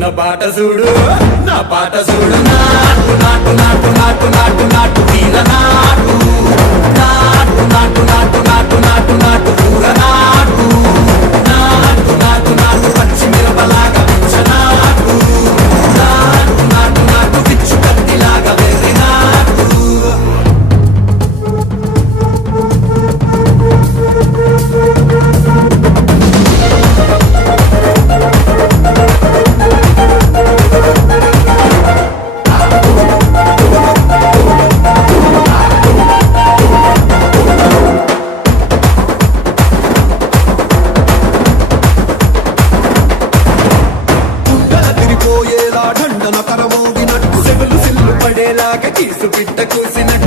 నా పాట చూడు నా పాట చూడు నాటు నాటు నాటు నాటు నాటు నాటు తీర నాటు నాటు నాటు నాటు నాటు నాటు నాటు కూర నాటు నాటు నాటు నాటు పచ్చి మిరపలాగా పిచ్చ నాటు నాటు నాటు నాటు పిచ్చు కత్తిలాగా వెర్రి నాటు ढंडन करमोगिनट्टु सेवलु सिल्लु पडेलागा कीसु पिट्ट కూసినట్టు